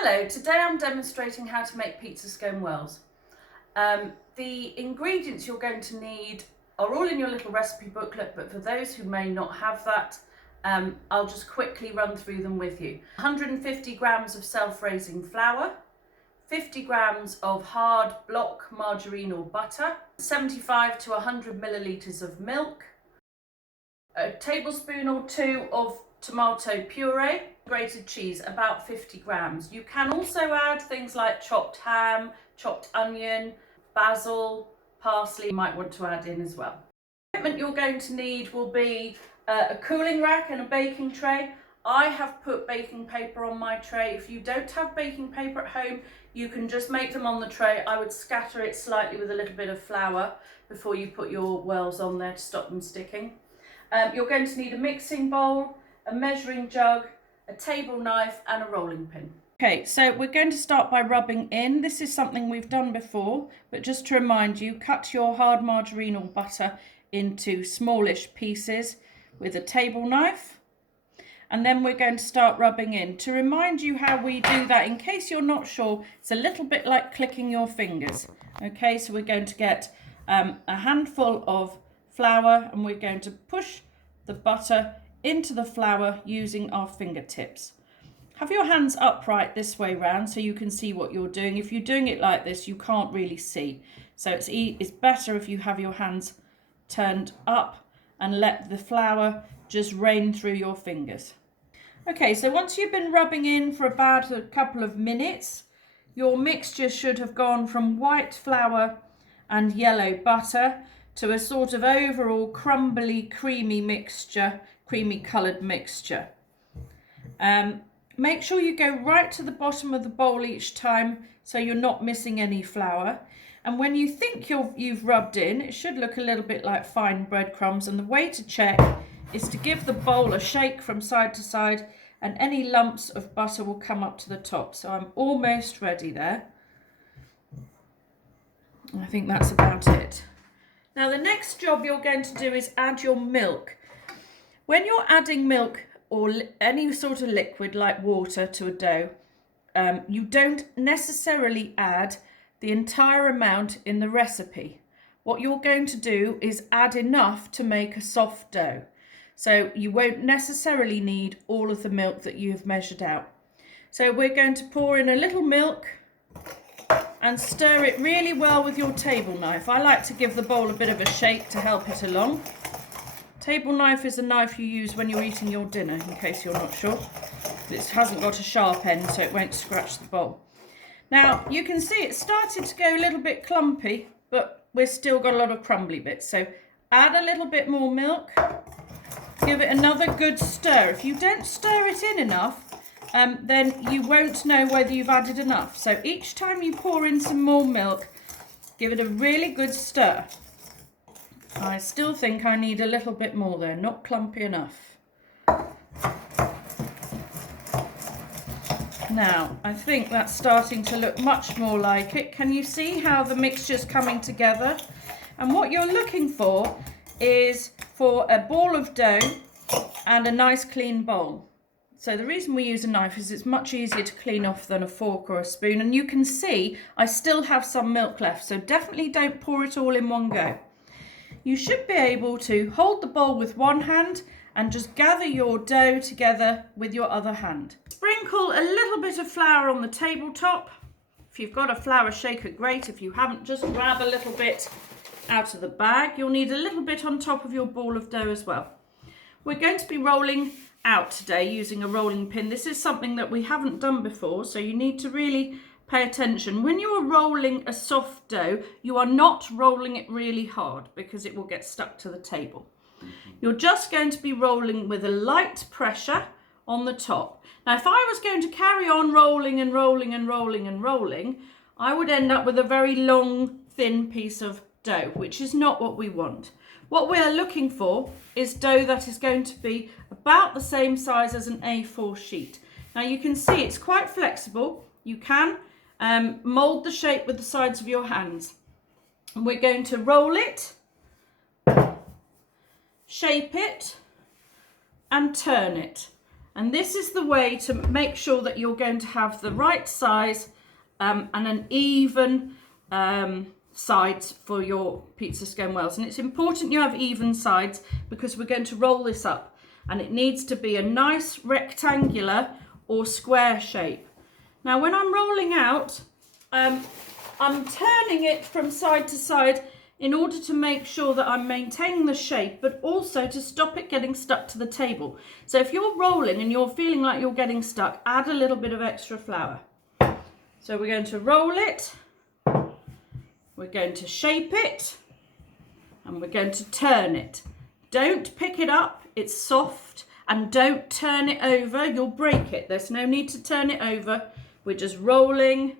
Hello, today I'm demonstrating how to make pizza scone whirls. The ingredients you're going to need are all in your little recipe booklet, but for those who may not have that, I'll just quickly run through them with you. 150 grams of self-raising flour, 50 grams of hard block margarine or butter, 75 to 100 millilitres of milk, a tablespoon or two of tomato puree, grated cheese, about 50 grams. You can also add things like chopped ham, chopped onion, basil, parsley you might want to add in as well. The equipment you're going to need will be a cooling rack and a baking tray. I have put baking paper on my tray. If you don't have baking paper at home, you can just make them on the tray. I would scatter it slightly with a little bit of flour before you put your whirls on there to stop them sticking. You're going to need a mixing bowl, a measuring jug, a table knife and a rolling pin. Okay, so we're going to start by rubbing in. This is something we've done before, but just to remind you, cut your hard margarine or butter into smallish pieces with a table knife. And then we're going to start rubbing in. To remind you how we do that, in case you're not sure, it's a little bit like clicking your fingers. Okay, so we're going to get a handful of flour and we're going to push the butter into the flour using our fingertips. Have your hands upright this way round so you can see what you're doing. If you're doing it like this, you can't really see. So it's better if you have your hands turned up and let the flour just rain through your fingers. Okay, so once you've been rubbing in for about a couple of minutes, your mixture should have gone from white flour and yellow butter to a sort of overall crumbly, creamy mixture, creamy coloured mixture. Make sure you go right to the bottom of the bowl each time so you're not missing any flour. And when you think you've rubbed in, it should look a little bit like fine breadcrumbs. And the way to check is to give the bowl a shake from side to side and any lumps of butter will come up to the top. So I'm almost ready there. I think that's about it. Now the next job you're going to do is add your milk. When you're adding milk or any sort of liquid like water to a dough, you don't necessarily add the entire amount in the recipe. What you're going to do is add enough to make a soft dough. So you won't necessarily need all of the milk that you have measured out. So we're going to pour in a little milk and stir it really well with your table knife. I like to give the bowl a bit of a shake to help it along. Table knife is a knife you use when you're eating your dinner, in case you're not sure. This hasn't got a sharp end, so it won't scratch the bowl. Now, you can see it started to go a little bit clumpy, but we've still got a lot of crumbly bits. So add a little bit more milk. Give it another good stir. If you don't stir it in enough, then you won't know whether you've added enough. So each time you pour in some more milk, give it a really good stir. I still think I need a little bit more there, not clumpy enough. Now, I think that's starting to look much more like it. Can you see how the mixture's coming together? And what you're looking for is for a ball of dough and a nice clean bowl. So the reason we use a knife is it's much easier to clean off than a fork or a spoon. And you can see I still have some milk left, so definitely don't pour it all in one go. You should be able to hold the bowl with one hand and just gather your dough together with your other hand. Sprinkle a little bit of flour on the tabletop. If you've got a flour shaker, great. If you haven't, just grab a little bit out of the bag. You'll need a little bit on top of your ball of dough as well. We're going to be rolling out today using a rolling pin. This is something that we haven't done before, so you need to really pay attention. When you are rolling a soft dough, you are not rolling it really hard because it will get stuck to the table. You're just going to be rolling with a light pressure on the top. Now, if I was going to carry on rolling and rolling and rolling and rolling, I would end up with a very long, thin piece of dough, which is not what we want. What we're looking for is dough that is going to be about the same size as an A4 sheet. Now, you can see it's quite flexible. You can mold the shape with the sides of your hands. And we're going to roll it, shape it and turn it. And this is the way to make sure that you're going to have the right size and an even sides for your pizza scone wells. And it's important you have even sides because we're going to roll this up, and it needs to be a nice rectangular or square shape. Now when I'm rolling out, I'm turning it from side to side in order to make sure that I'm maintaining the shape, but also to stop it getting stuck to the table. So if you're rolling and you're feeling like you're getting stuck, add a little bit of extra flour. So we're going to roll it, we're going to shape it, and we're going to turn it. Don't pick it up, it's soft, and don't turn it over, you'll break it. There's no need to turn it over. We're just rolling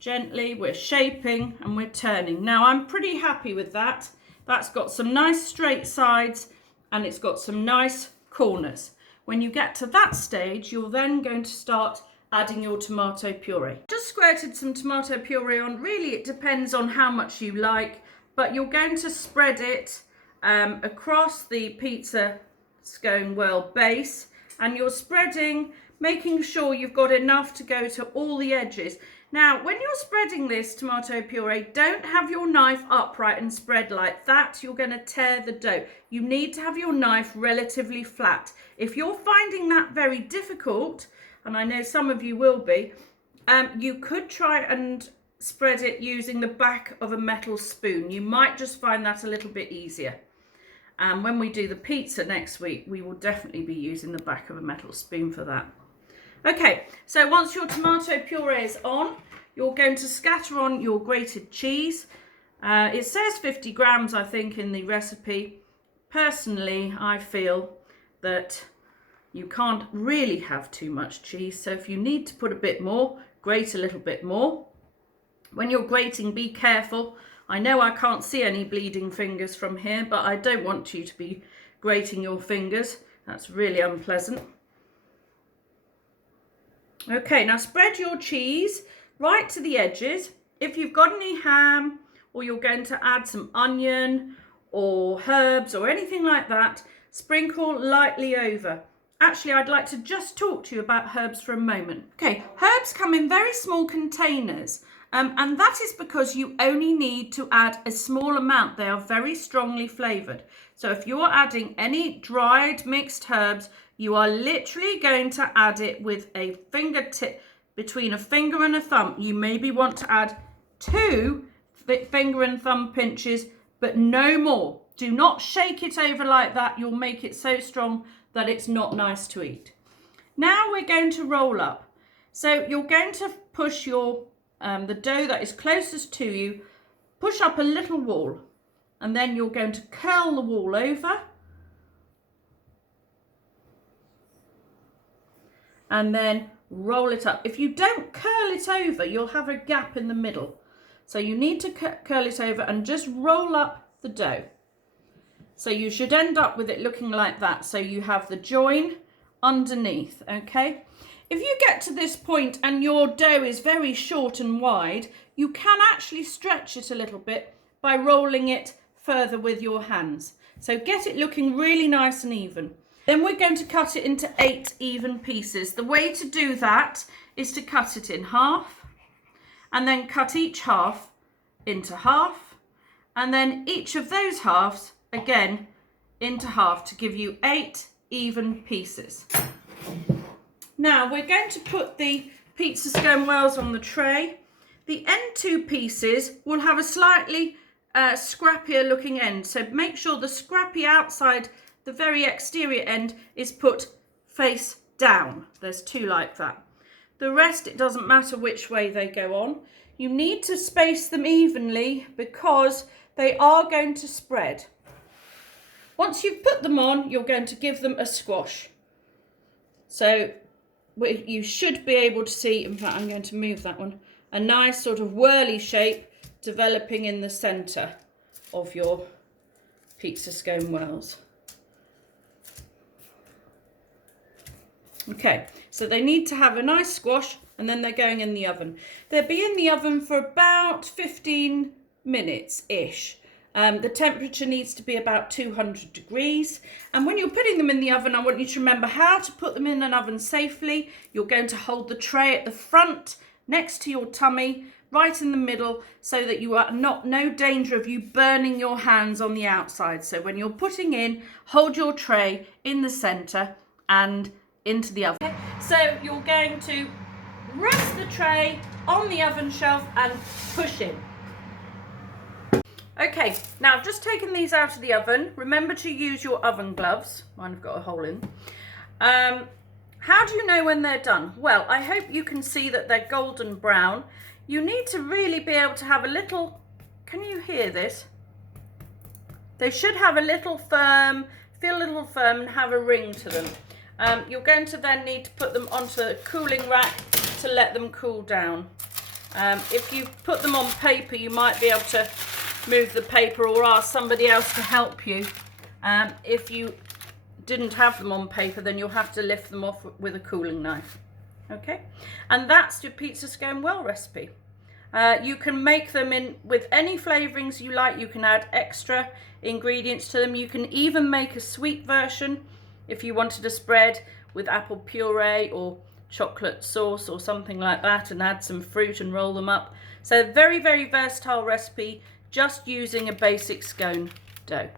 gently, we're shaping, and we're turning. Now I'm pretty happy with that. That's got some nice straight sides and it's got some nice corners. When you get to that stage, you're then going to start adding your tomato puree. Just squirted some tomato puree on. Really, it depends on how much you like, but you're going to spread it across the pizza scone well base, and you're spreading, making sure you've got enough to go to all the edges. Now, when you're spreading this tomato puree, don't have your knife upright and spread like that. You're going to tear the dough. You need to have your knife relatively flat. If you're finding that very difficult, and I know some of you will be, you could try and spread it using the back of a metal spoon. You might just find that a little bit easier. And when we do the pizza next week, we will definitely be using the back of a metal spoon for that. Okay, so once your tomato puree is on, you're going to scatter on your grated cheese. It says 50 grams, I think, in the recipe. Personally, I feel that you can't really have too much cheese, so if you need to put a bit more, grate a little bit more. When you're grating, be careful. I know I can't see any bleeding fingers from here, but I don't want you to be grating your fingers. That's really unpleasant. Okay, now spread your cheese right to the edges. If you've got any ham, or you're going to add some onion or herbs or anything like that, sprinkle lightly over. Actually, I'd like to just talk to you about herbs for a moment. Okay, herbs come in very small containers, and that is because you only need to add a small amount. They are very strongly flavoured. So if you're adding any dried mixed herbs, you are literally going to add it with a fingertip, between a finger and a thumb. You maybe want to add 2 finger and thumb pinches, but no more. Do not shake it over like that. You'll make it so strong that it's not nice to eat. Now we're going to roll up. So you're going to push your the dough that is closest to you, push up a little wall, and then you're going to curl the wall over, and then roll it up. If you don't curl it over, you'll have a gap in the middle. So you need to curl it over and just roll up the dough. So you should end up with it looking like that. So you have the join underneath, okay? If you get to this point and your dough is very short and wide, you can actually stretch it a little bit by rolling it further with your hands. So get it looking really nice and even. Then we're going to cut it into 8 even pieces. The way to do that is to cut it in half, and then cut each half into half, and then each of those halves again into half to give you 8 even pieces. Now we're going to put the pizza scone wells on the tray. The end 2 pieces will have a slightly scrappier looking end, so make sure the scrappy outside, the very exterior end, is put face down. There's 2 like that. The rest, it doesn't matter which way they go on. You need to space them evenly because they are going to spread. Once you've put them on, you're going to give them a squash. So you should be able to see, in fact I'm going to move that one, a nice sort of whirly shape developing in the centre of your pizza scone wells. Okay, so they need to have a nice squash, and then they're going in the oven. They'll be in the oven for about 15 minutes-ish. The temperature needs to be about 200 degrees. And when you're putting them in the oven, I want you to remember how to put them in an oven safely. You're going to hold the tray at the front, next to your tummy, right in the middle, so that you are no danger of you burning your hands on the outside. So when you're putting in, hold your tray in the center and into the oven. Okay? So you're going to rest the tray on the oven shelf and push in. Okay, now I've just taken these out of the oven. Remember to use your oven gloves. Mine have got a hole in. How do you know when they're done? Well, I hope you can see that they're golden brown. You need to really be able to have a little, can you hear this? They should have a little firm, feel a little firm and have a ring to them. You're going to then need to put them onto a cooling rack to let them cool down. If you put them on paper, you might be able to move the paper or ask somebody else to help you. If you didn't have them on paper, then you'll have to lift them off with a cooling knife. Okay, and that's your pizza scone well recipe. You can make them in with any flavourings you like. You can add extra ingredients to them. You can even make a sweet version if you wanted a spread with apple puree or chocolate sauce or something like that, and add some fruit and roll them up. So very, very versatile recipe, just using a basic scone dough.